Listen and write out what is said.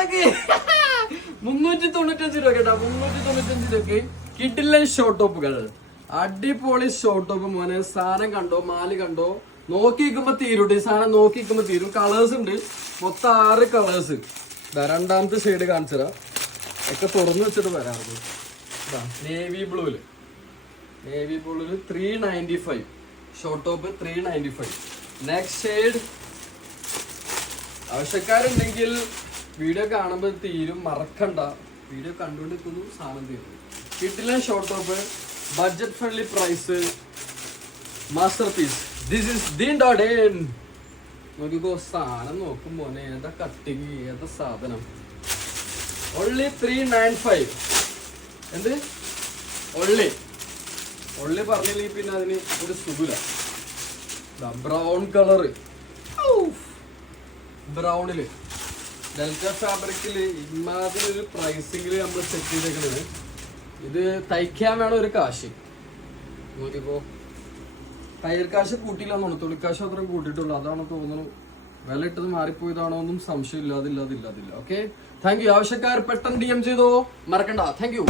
നോക്കി 395 രൂപ കേട്ടോ. 395 രൂപക്ക് കിഡിലൻ ഷോർട്ട് ടോപ്പുകൾ. അടിപൊളി ഷോർട്ട് ടോപ്പ് മോനെ. സാധനം കണ്ടോ, മാല് കണ്ടോ, നോക്കിക്കുമ്പോ തീരും. ഈ സാധനം നോക്കിക്കുമ്പോ തീരും. കളേഴ്സ് ഉണ്ട് മൊത്തം 6 കളേഴ്സ്. രണ്ടാമത്തെ ഷെയ്ഡ് കാണിച്ചതാ. ഒക്കെ തുറന്നു വെച്ചിട്ട് വരാറ്. നേവി ബ്ലൂല് 395 ഷോർട്ട് ടോപ്പ് 395. നെക്സ്റ്റ് ഷെയ്ഡ് ആവശ്യക്കാരുണ്ടെങ്കിൽ വീഡിയോ കാണുമ്പോൾ തീരും, മറക്കണ്ട. വീഡിയോ കണ്ടുകൊണ്ടിരിക്കുന്നു, സാധനം തീരും. കിട്ടില്ല short top, budget friendly price, masterpiece. This is Deen. നോക്കിക്കോ സാധനം നോക്കും മോനെ. ഏതാ കട്ടിങ്, ഏതാ സാധനം. ഓൺലി 395. എന്ത് ഒള്ളി പറഞ്ഞില്ലെങ്കിൽ പിന്നെ അതിന് ഒരു സുഖമില്ല. ബ്രൗൺ കളറ്, ബ്രൗണില് ഡെൽറ്റ ഫാബ്രിക്കില് ഇമാതിരി ഒരു പ്രൈസിങ്ങില് നമ്മൾ സെറ്റ് ചെയ്തേക്കുന്നത്. ഇത് തയ്ക്കാൻ വേണം ഒരു കാശ്. നോക്കിപ്പോ തയ്യൽ കാശ് കൂട്ടിയില്ലാന്ന് തോന്നുന്നു. തുണിക്കാശ് അത്രയും കൂട്ടിയിട്ടുള്ളൂ. അതാണ് തോന്നുന്നു. വില ഇട്ടത് മാറിപ്പോയതാണോ ഒന്നും സംശയം ഇല്ലാതില്ല. Okay, thank you. ആവശ്യക്കാർ പെട്ടെന്ന് DM ചെയ്തോ, മറക്കണ്ട. Thank you.